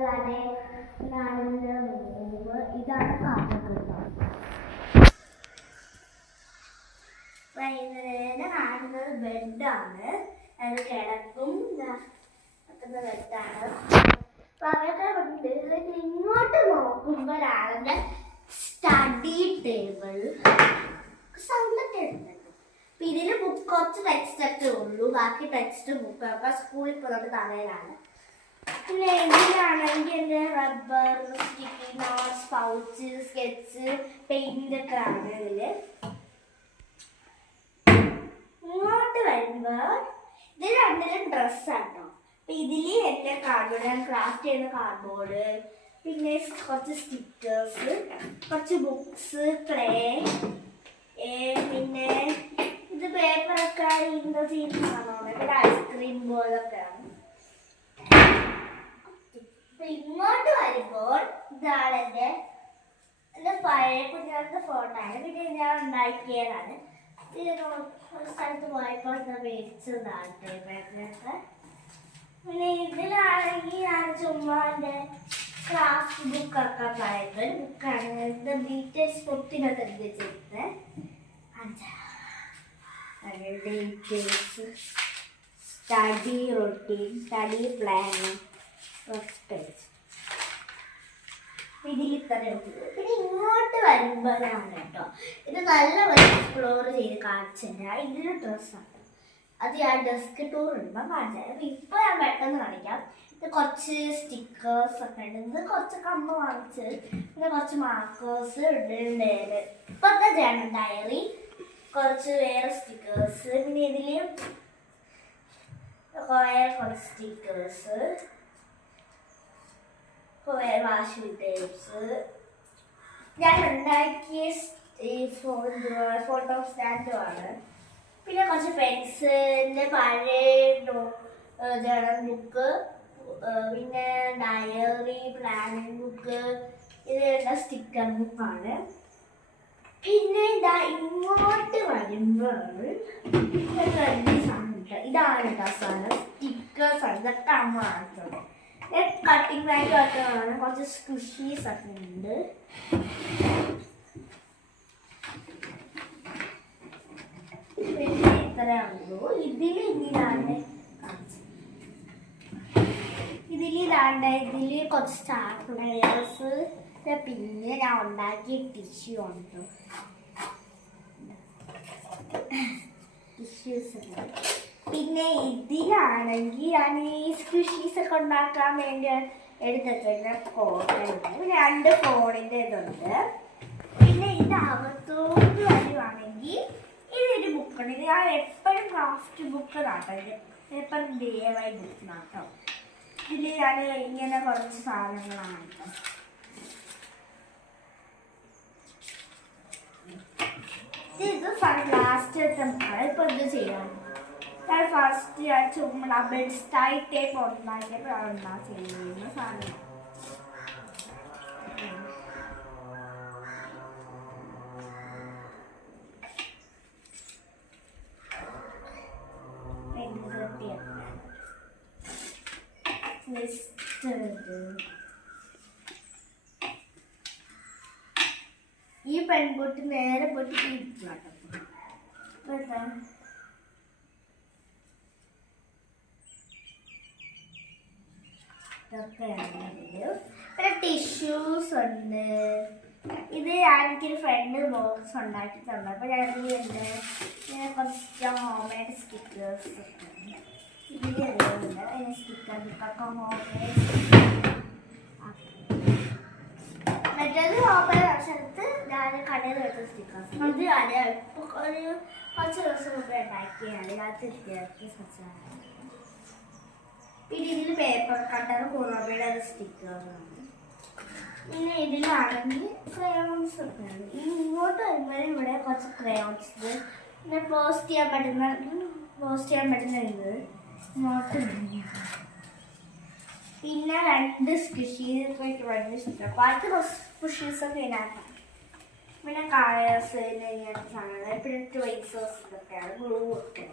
അല്ലാതെ നല്ല മൂവ് ഇതാണ് കാട്ടുന്നത്. വൈകുന്നേരം കാണുന്നത് ബെഡാണ്. അത് കിടക്കും ബെഡാണ്. ഇങ്ങോട്ട് നോക്കുമ്പോഴാണ് സ്റ്റഡി ടേബിൾ സൗണ്ടൊക്കെ ഉണ്ട്. അപ്പൊ ഇതില് ബുക്ക് കുറച്ച് ടെക്സ്റ്റ് ഒക്കെ ഉള്ളൂ, ബാക്കി ടെക്സ്റ്റ് ബുക്കൊക്കെ സ്കൂളിൽ പോകുന്നത് തലയിലാണ്. പിന്നെ ഇതിലാണെങ്കിൽ എൻ്റെ rubber, sticky notes, pouch, sketch, paint ഒക്കെ ആണ് ഇതില്. ഇങ്ങോട്ട് വരുമ്പോ ഇത് രണ്ടിലും ഡ്രസ്സാട്ടോ. അപ്പൊ ഇതില് എന്റെ കാർഡ്ബോർഡ്, ഞാൻ ക്രാഫ്റ്റ് ചെയ്യുന്ന കാർഡ്ബോർഡ്, പിന്നെ കുറച്ച് സ്റ്റിക്കേഴ്സ്, കുറച്ച് ബുക്സ്, ക്ലേ, പിന്നെ ഇത് പേപ്പറൊക്കെ ഇന്ന് ചെയ്യുന്നതാണോ, പിന്നെ ഐസ്ക്രീം പോലൊക്കെയാണ്. അപ്പൊ ഇങ്ങോട്ട് വരുമ്പോൾ ഇതാണ് എന്റെ പഴയ കുഞ്ഞാത്ത ഫോട്ടോ ആണ്. പിന്നെ ഞാൻ ഉണ്ടാക്കിയതാണ്. ഒരു സ്ഥലത്ത് പോയപ്പോൾ മേടിച്ചതാണ് പേപ്പറിനൊക്കെ. പിന്നെ ഇതിലാണെങ്കിൽ ഞാൻ ചുമ്മാ എൻ്റെ ക്രാഫ്റ്റ് ബുക്കൊക്കെ പറയുന്നത് ഒരു ബുക്കാണ്. ഇത് ഡീറ്റെയിൽസ് പൊട്ടിനൊക്കെ വെച്ചിട്ട് details, study routine, study plan, ഇതിൽ ഇത്രയും. പിന്നെ ഇങ്ങോട്ട് വരുമ്പോഴാണ് കേട്ടോ ഇത് നല്ല എക്സ്പ്ലോർ ചെയ്ത് കാണിച്ചത്. ഇതിൻ്റെ ഡ്രസ്സാണ്. അത് ഞാൻ ഡെസ്ക് ടൂർ ഇടുമ്പോൾ കാണിച്ചത്. അപ്പൊ ഇപ്പൊ ഞാൻ പെട്ടെന്ന് കാണിക്കാം. ഇത് കുറച്ച് സ്റ്റിക്കേഴ്സ് ഒക്കെ ഉണ്ട്. ഇത് കുറച്ചൊക്കെ അമ്മ വാങ്ങിച്ചത്. പിന്നെ കുറച്ച് മാർക്കേഴ്സ് ഉണ്ട്. ഇപ്പത്തെ ചെയ്യണം ഡയറി, കുറച്ച് വേറെ സ്റ്റിക്കേഴ്സ്, പിന്നെ ഇതില് കുറച്ച് സ്റ്റിക്കേഴ്സ്, കുറെ വാഷിംഗ് ടേപ്സ്, ഞാൻ ഉണ്ടാക്കിയ ഫോട്ടോ സ്റ്റാൻഡുമാണ്. പിന്നെ കുറച്ച് പെൻസിലിന്റെ പഴയ ജേണൽ ബുക്ക്, പിന്നെ ഡയറി, പ്ലാനിങ് ബുക്ക്, ഇത് സ്റ്റിക്കർ ബുക്കാണ്. പിന്നെ ഇങ്ങോട്ട് വരുമ്പോൾ ഇതാണ് കേട്ടോ സാധനം, സ്റ്റിക്കേഴ്സ് ആണ്. ഇതൊക്കെ അമ്മ വാങ്ങിച്ചത്. കട്ടിംഗ് ബാഗ് ഒക്കെ ആണ്. കുറച്ച് സ്ക്വിഷീസ് ഒക്കെ ഉണ്ട്. പിന്നെ ഇത്രേ ഉള്ളൂ. ഇതില് കുറച്ച് സ്റ്റാപ്ലയേഴ്സ്, പിന്നെ ഞാൻ ഉണ്ടാക്കിയ ടിഷ്യൂ ഉണ്ട്. ടിഷ്യൂസ്. പിന്നെ ഇതിലാണെങ്കിൽ ഞാൻ ഈ സ്ക്വിഷീസ് ഒക്കെ ഉണ്ടാക്കാൻ വേണ്ടി എടുത്തിട്ടുണ്ട് കോട്ടുണ്ട്. പിന്നെ 2 ഫോണിൻ്റെ ഇതുണ്ട്. പിന്നെ ഇതിനകത്തോട്ട് വരുവാണെങ്കിൽ ഇതൊരു ബുക്കുണ്ട്. ഇത് ഞാൻ എപ്പോഴും ക്രാഫ്റ്റ് ബുക്ക് നാട്ടോ. ഇത് എപ്പോഴും DIY ബുക്ക് നാട്ടോ. ഇതിൽ ഞാൻ ഇങ്ങനെ കുറച്ച് സാധനങ്ങളാണ് കേട്ടോ. ഇത് ലാസ്റ്റ് ബുക്കാണ്. ഇപ്പൊ ഇത് ചെയ്യാം. ഞാൻ ഫസ്റ്റ് ഞാൻ ചുമ്മാ ബെഡ് സ്റ്റൈ ടേപ്പ് ഉണ്ടാക്കിയപ്പോഴാണ് ചെയ്യുന്ന സാധനം. ഈ പെൺകുട്ടി നേരെ പോയിട്ട് ഇതൊക്കെയാണ്. പിന്നെ ടിഷ്യൂസ് ഉണ്ട്. ഇത് എനിക്കൊരു ഫ്രണ്ട് ബോക്സ് ഉണ്ടാക്കി തന്നു. അപ്പൊ ഞാൻ ഉണ്ട് കുറച്ച് ഹോംമെയ്ഡ് സ്റ്റിക്കേഴ്സ് ഒക്കെ ഉണ്ട്. ഇതിലുണ്ട് അതിന് സ്റ്റിക്കർ ബുക്കൊക്കെ ഹോംമെയ്ഡ്. മറ്റേത് ഹോംമെയ്ഡ് അക്ഷരത്ത് ഞാൻ കടയിൽ വെച്ച സ്റ്റിക്കേഴ്സ്. ഇത് ഞാൻ ഇപ്പൊ ഒരു കുറച്ച് ദിവസം മുമ്പ് ഉണ്ടാക്കിയാണ്. ഇതിനകത്ത് വ്യത്യാസം. പിന്നെ ഇതിൽ പേപ്പർ കട്ടർ, കുറുമയുടെ സ്റ്റിക്കറാണ്. പിന്നെ ഇതിലാണെങ്കിൽ ക്രയോൺസ് ഒക്കെ ഉണ്ട്. ഇങ്ങോട്ട് വരുമ്പോൾ ഇവിടെ കുറച്ച് ക്രയോൺസ്, പിന്നെ പോസ്റ്റ് ചെയ്യാൻ പറ്റുന്ന ഇത് ഇങ്ങോട്ട്. പിന്നെ 2 സ്ക്വിഷീസ് എനിക്ക് ഭയങ്കര ഇഷ്ടമാണ്. ബാക്കി സ്ക്വിഷീസൊക്കെ ഇതിനകത്താണ്. പിന്നെ കളേഴ്സ് സാധനങ്ങൾ, പിന്നെ ട്വൈസേഴ്സ് ഇതൊക്കെയാണ്, ഗ്ലൂ ഒക്കെ.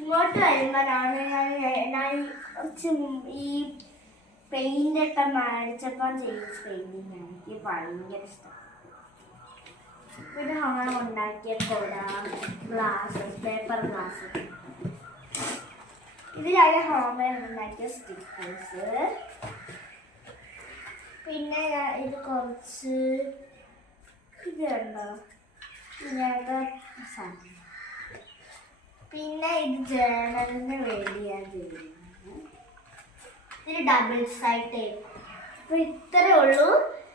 ഇങ്ങോട്ട് വരുമ്പോഴാണ് ഞാൻ ഈ പെയിന്റ് ഒക്കെ മേടിച്ചപ്പോൾ ചെയ്ത പെയിന്റിങ് എനിക്ക് ഭയങ്കര ഇഷ്ടം. പിന്നെ നമ്മൾ ഉണ്ടാക്കിയ കൊട, ഗ്ലാസ്സസ്, പേപ്പർ ഗ്ലാസ്, ഇതിലാണ് ഹോംമെയ്ഡ് ഉണ്ടാക്കിയ സ്റ്റിക്കേഴ്സ്. പിന്നെ ഇത് കുറച്ച് ഇത് കണ്ടോ, ഇങ്ങനത്തെ സാധനം. പിന്നെ ഇത് ജേണലിന് വേണ്ടി ഞാൻ ചെയ്യുന്നത്. ഇതിന് ഡബിൾ സൈഡ് ടേപ്പ്. അപ്പോൾ ഇത്രയേ ഉള്ളൂ.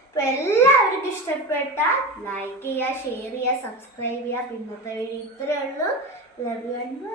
അപ്പോൾ എല്ലാവർക്കും ഇഷ്ടപ്പെട്ടാൽ ലൈക്ക് ചെയ്യുക, ഷെയർ ചെയ്യുക, സബ്സ്ക്രൈബ് ചെയ്യുക. പിന്നത്തെ വീഡിയോ ഇത്രയേ ഉള്ളൂ. Love you.